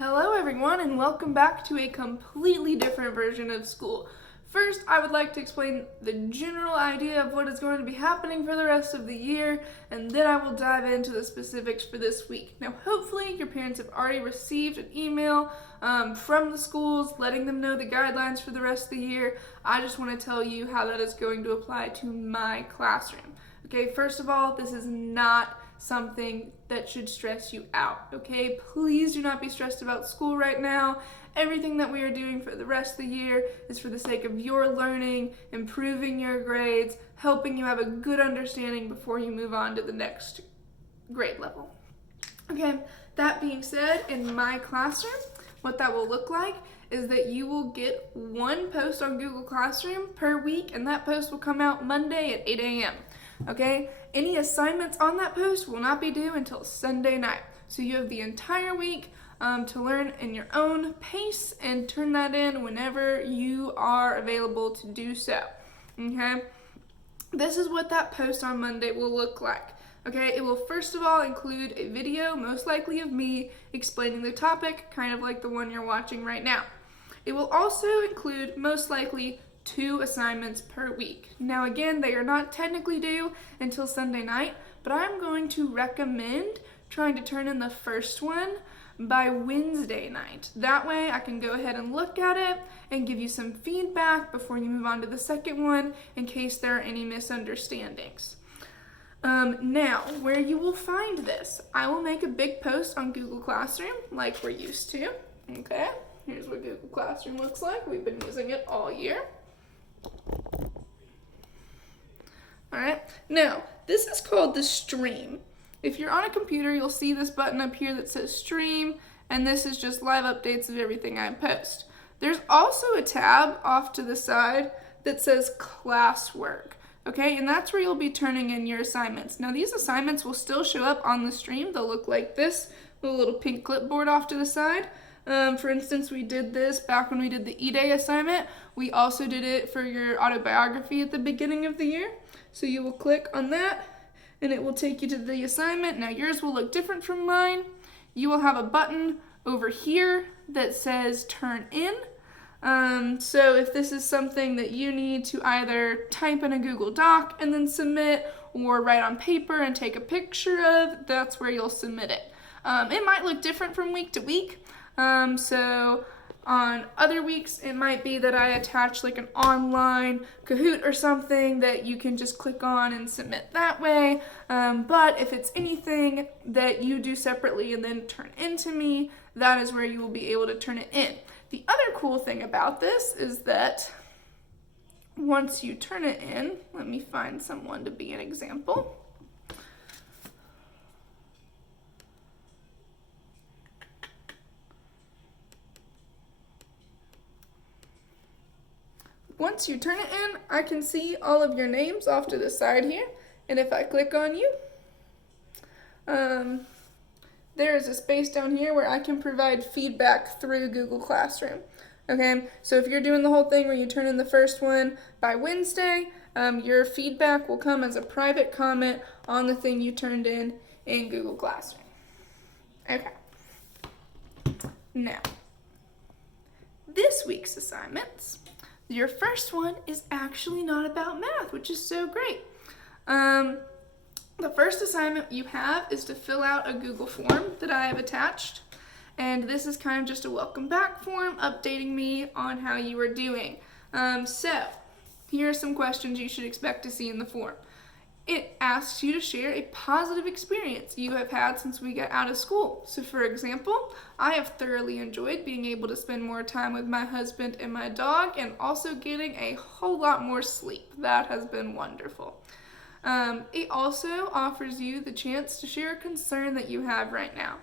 Hello everyone and welcome back to a completely different version of school. First, I would like to explain the general idea of what is going to be happening for the rest of the year, and then I will dive into the specifics for this week. Now, hopefully your parents have already received an email from the schools letting them know the guidelines for the rest of the year. I just want to tell you how that is going to apply to my classroom. Okay, first of all, this is not something that should stress you out, okay? Please do not be stressed about school right now. Everything that we are doing for the rest of the year is for the sake of your learning, improving your grades, helping you have a good understanding before you move on to the next grade level. Okay, that being said, in my classroom, what that will look like is that you will get one post on Google Classroom per week, and that post will come out Monday at 8 a.m. Okay, any assignments on that post will not be due until Sunday night. So you have the entire week to learn in your own pace and turn that in whenever you are available to do so. Okay, this is what that post on Monday will look like. Okay, it will first of all include a video, most likely of me, explaining the topic, kind of like the one you're watching right now. It will also include, most likely, 2 assignments per week. Now again, they are not technically due until Sunday night, but I'm going to recommend trying to turn in the first one by Wednesday night. That way I can go ahead and look at it and give you some feedback before you move on to the second one in case there are any misunderstandings. Now, where you will find this, I will make a big post on Google Classroom like we're used to. Okay, here's what Google Classroom looks like. We've been using it all year. Alright, now this is called the stream. If you're on a computer, you'll see this button up here that says stream, and this is just live updates of everything I post. There's also a tab off to the side that says classwork, okay, and that's where you'll be turning in your assignments. Now these assignments will still show up on the stream. They'll look like this, with a little pink clipboard off to the side. For instance, we did this back when we did the E-Day assignment. We also did it for your autobiography at the beginning of the year. So you will click on that and it will take you to the assignment. Now yours will look different from mine. You will have a button over here that says turn in. So if this is something that you need to either type in a Google Doc and then submit, or write on paper and take a picture of, that's where you'll submit it. It might look different from week to week. So on other weeks, it might be that I attach like an online Kahoot or something that you can just click on and submit that way. But if it's anything that you do separately and then turn into me, that is where you will be able to turn it in. The other cool thing about this is that once you turn it in, let me find someone to be an example. Once you turn it in, I can see all of your names off to the side here. And if I click on you, there is a space down here where I can provide feedback through Google Classroom. Okay, so if you're doing the whole thing where you turn in the first one by Wednesday, your feedback will come as a private comment on the thing you turned in Google Classroom. Okay. Now, this week's assignments. Your first one is actually not about math, which is so great. The first assignment you have is to fill out a Google form that I have attached. And this is kind of just a welcome back form updating me on how you are doing. So here are some questions you should expect to see in the form. It asks you to share a positive experience you have had since we got out of school. So for example, I have thoroughly enjoyed being able to spend more time with my husband and my dog, and also getting a whole lot more sleep. That has been wonderful. It also offers you the chance to share a concern that you have right now.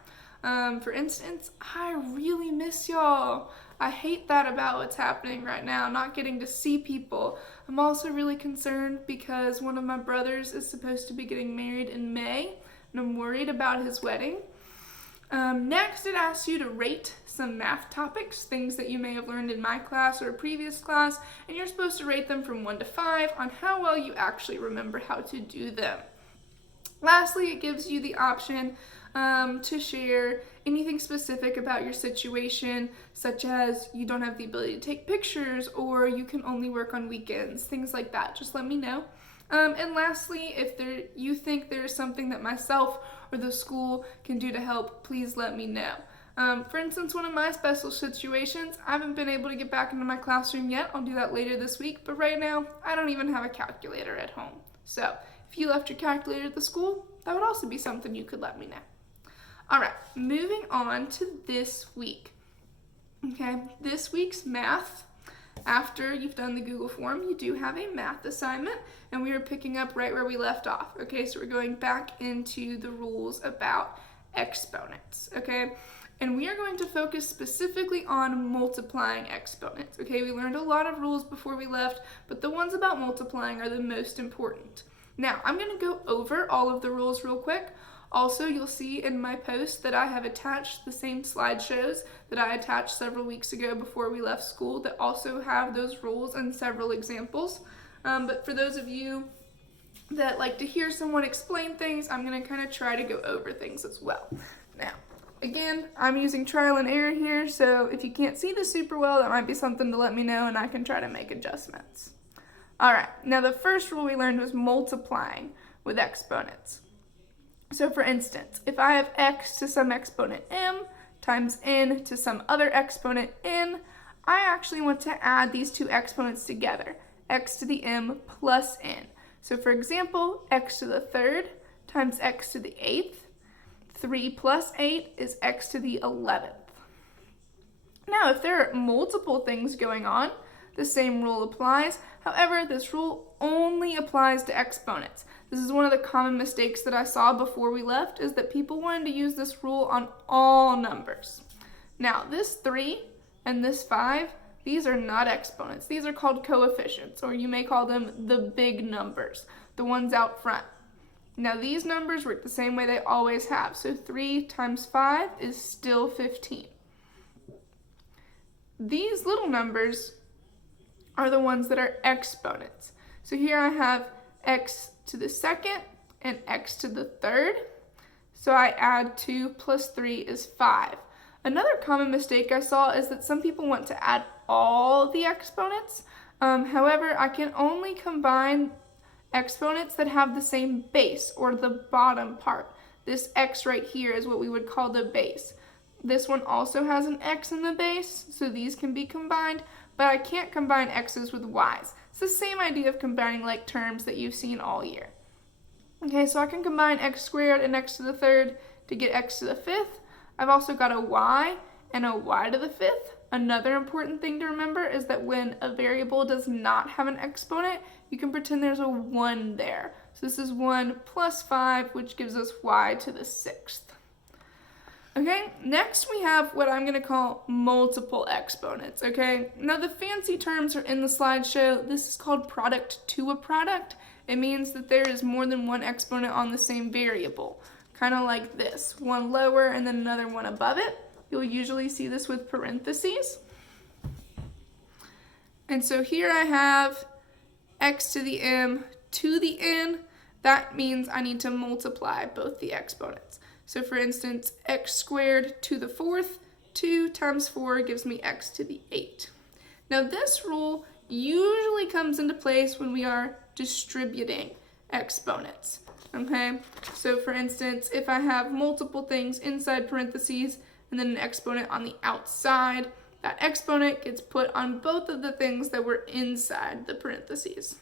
For instance, I really miss y'all. I hate that about what's happening right now, not getting to see people. I'm also really concerned because one of my brothers is supposed to be getting married in May, and I'm worried about his wedding. Next, it asks you to rate some math topics, things that you may have learned in my class or a previous class, and you're supposed to rate them from 1 to 5 on how well you actually remember how to do them. Lastly, it gives you the option to share anything specific about your situation, such as you don't have the ability to take pictures or you can only work on weekends, things like that. Just let me know. And lastly, if you think there's something that myself or the school can do to help, please let me know. For instance, one of my special situations, I haven't been able to get back into my classroom yet. I'll do that later this week, but right now, I don't even have a calculator at home. So, if you left your calculator at the school, that would also be something you could let me know. All right, moving on to this week. Okay, this week's math, after you've done the Google form, you do have a math assignment, and we are picking up right where we left off. Okay, so we're going back into the rules about exponents, okay? And we are going to focus specifically on multiplying exponents, okay? We learned a lot of rules before we left, but the ones about multiplying are the most important. Now, I'm going to go over all of the rules real quick. Also, you'll see in my post that I have attached the same slideshows that I attached several weeks ago before we left school that also have those rules and several examples. But for those of you that like to hear someone explain things, I'm going to kind of try to go over things as well. Now, again, I'm using trial and error here, so if you can't see this super well, that might be something to let me know and I can try to make adjustments. All right, now the first rule we learned was multiplying with exponents. So for instance, if I have x to some exponent m times n to some other exponent n, I actually want to add these two exponents together, x to the m plus n. So for example, x to the third times x to the eighth, 3 plus 8 is x to the 11th. Now, if there are multiple things going on, the same rule applies. However, this rule only applies to exponents. This is one of the common mistakes that I saw before we left, is that people wanted to use this rule on all numbers. Now, this 3 and this 5, these are not exponents. These are called coefficients, or you may call them the big numbers, the ones out front. Now, these numbers work the same way they always have. So 3 times 5 is still 15. These little numbers are the ones that are exponents. So here I have x to the second and x to the third. So I add 2 plus 3 is 5. Another common mistake I saw is that some people want to add all the exponents. However, I can only combine exponents that have the same base, or the bottom part. This x right here is what we would call the base. This one also has an x in the base, so these can be combined, but I can't combine x's with y's. It's the same idea of combining like terms that you've seen all year. Okay, so I can combine x squared and x to the third to get x to the fifth. I've also got a y and a y to the fifth. Another important thing to remember is that when a variable does not have an exponent, you can pretend there's a 1 there. So this is 1 plus 5, which gives us y to the 6th. Okay, next we have what I'm going to call multiple exponents, okay? Now the fancy terms are in the slideshow. This is called product to a product. It means that there is more than one exponent on the same variable, kind of like this, one lower and then another one above it. You'll usually see this with parentheses. And so here I have x to the m to the n. That means I need to multiply both the exponents. So for instance, x squared to the fourth, 2 times 4 gives me x to the 8. Now this rule usually comes into place when we are distributing exponents. Okay, so for instance, if I have multiple things inside parentheses and then an exponent on the outside, that exponent gets put on both of the things that were inside the parentheses.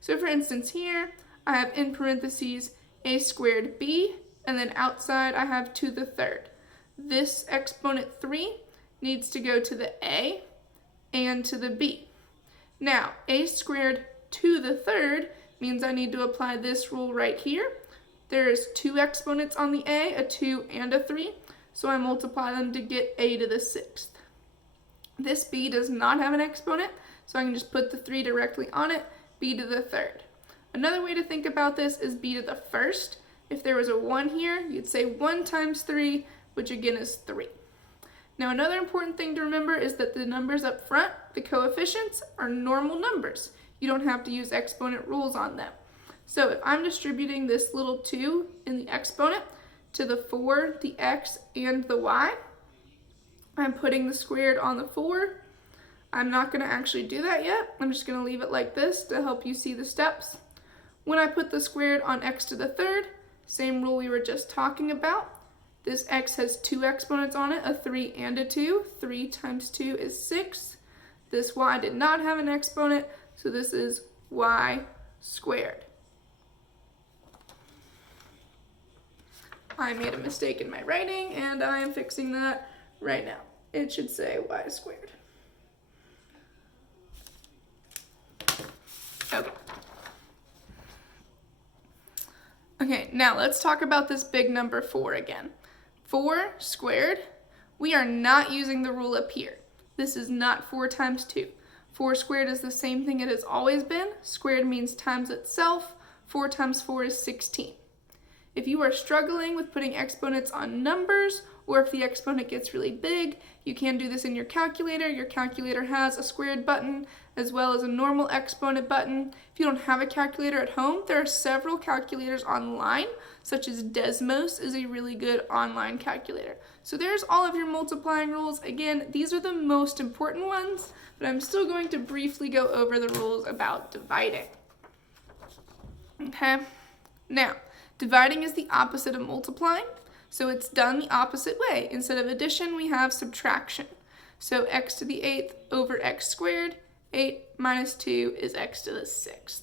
So for instance here, I have in parentheses a squared b, and then outside I have to the third. This exponent 3 needs to go to the a and to the b. Now, a squared to the third means I need to apply this rule right here. There's 2 exponents on the a 2 and a 3, so I multiply them to get a to the 6th. This b does not have an exponent, so I can just put the 3 directly on it, b to the third. Another way to think about this is b to the first. If there was a 1 here, you'd say 1 times 3, which again is 3. Now another important thing to remember is that the numbers up front, the coefficients, are normal numbers. You don't have to use exponent rules on them. So if I'm distributing this little 2 in the exponent, to the 4, the x, and the y. I'm putting the squared on the 4. I'm not going to actually do that yet. I'm just going to leave it like this to help you see the steps. When I put the squared on x to the 3rd, same rule we were just talking about. This x has 2 exponents on it, a 3 and a 2. 3 times 2 is 6. This y did not have an exponent, so this is y squared. I made a mistake in my writing, and I am fixing that right now. It should say y squared. Okay. Okay, now let's talk about this big number 4 again. 4 squared, we are not using the rule up here. This is not 4 times 2. 4 squared is the same thing it has always been. Squared means times itself. 4 times 4 is 16. If you are struggling with putting exponents on numbers, or if the exponent gets really big, you can do this in your calculator. Your calculator has a squared button as well as a normal exponent button. If you don't have a calculator at home, there are several calculators online, such as Desmos is a really good online calculator. So there's all of your multiplying rules. Again, these are the most important ones, but I'm still going to briefly go over the rules about dividing. Okay, now, dividing is the opposite of multiplying. So it's done the opposite way. Instead of addition, we have subtraction. So x to the 8th over x squared, 8 minus 2 is x to the 6th.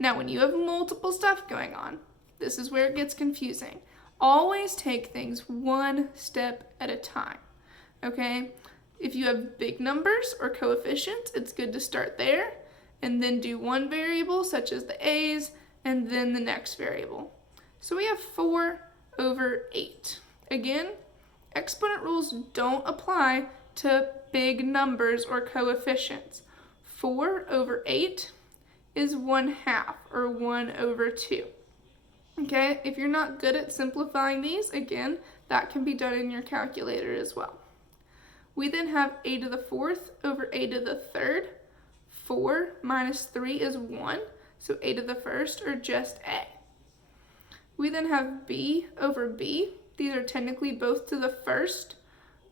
Now, when you have multiple stuff going on, this is where it gets confusing. Always take things one step at a time, okay? If you have big numbers or coefficients, it's good to start there and then do one variable, such as the a's, and then the next variable. So we have 4 over 8. Again, exponent rules don't apply to big numbers or coefficients. 4 over 8 is 1/2, or 1 over 2. Okay, if you're not good at simplifying these, again, that can be done in your calculator as well. We then have a to the 4th over a to the 3rd. 4 minus 3 is 1, so a to the 1st, or just a. We then have b over b. These are technically both to the 1st.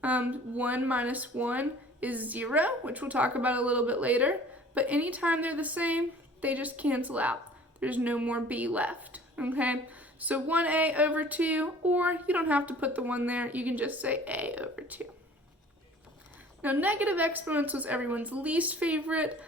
1 minus 1 is 0, which we'll talk about a little bit later. But anytime they're the same, they just cancel out. There's no more b left, okay? So 1a over 2, or you don't have to put the 1 there. You can just say a over 2. Now, negative exponents was everyone's least favorite.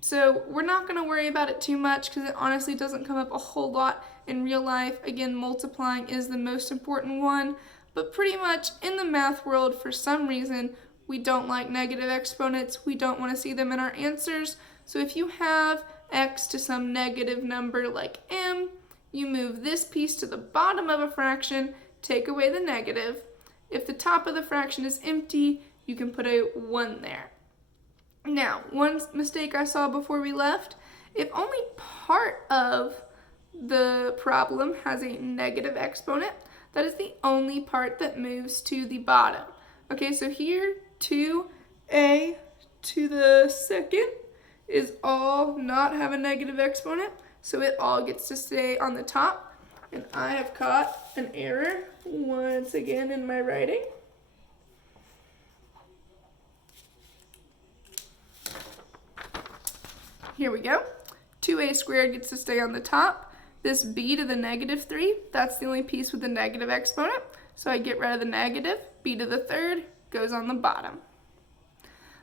So we're not going to worry about it too much because it honestly doesn't come up a whole lot in real life. Again, multiplying is the most important one, but pretty much in the math world, for some reason, we don't like negative exponents. We don't want to see them in our answers. So if you have x to some negative number like m, you move this piece to the bottom of a fraction, take away the negative. If the top of the fraction is empty, you can put a 1 there. Now, one mistake I saw before we left, if only part of the problem has a negative exponent, that is the only part that moves to the bottom. Okay, so here, 2a to the 2nd is all not have a negative exponent, so it all gets to stay on the top. And I have caught an error once again in my writing. Here we go. 2a squared gets to stay on the top. This b to the negative 3, that's the only piece with the negative exponent. So I get rid of the negative. B to the 3rd goes on the bottom.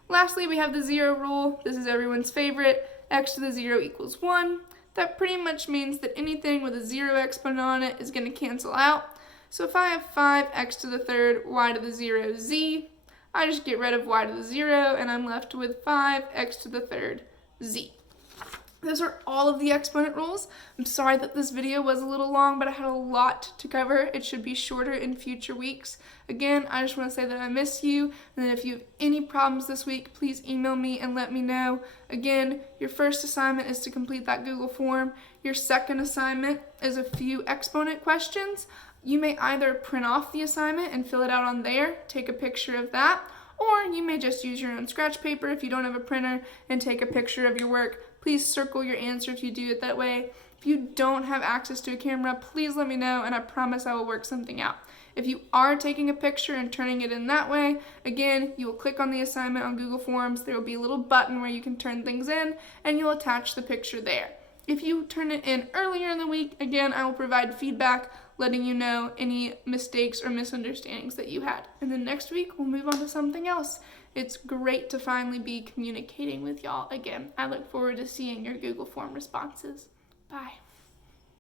Lastly, we have the 0 rule. This is everyone's favorite. X to the 0 equals 1. That pretty much means that anything with a 0 exponent on it is going to cancel out. So if I have 5x to the 3rd, y to the 0, z, I just get rid of y to the 0, and I'm left with 5x to the 3rd, z. Those are all of the exponent rules. I'm sorry that this video was a little long, but I had a lot to cover. It should be shorter in future weeks. Again, I just want to say that I miss you, and that if you have any problems this week, please email me and let me know. Again, your first assignment is to complete that Google form. Your second assignment is a few exponent questions. You may either print off the assignment and fill it out on there, take a picture of that, or you may just use your own scratch paper if you don't have a printer and take a picture of your work. Please circle your answer if you do it that way. If you don't have access to a camera, please let me know and I promise I will work something out. If you are taking a picture and turning it in that way, again, you will click on the assignment on Google Forms. There will be a little button where you can turn things in and you'll attach the picture there. If you turn it in earlier in the week, again, I will provide feedback letting you know any mistakes or misunderstandings that you had. And then next week, we'll move on to something else. It's great to finally be communicating with y'all again. I look forward to seeing your Google Form responses. Bye.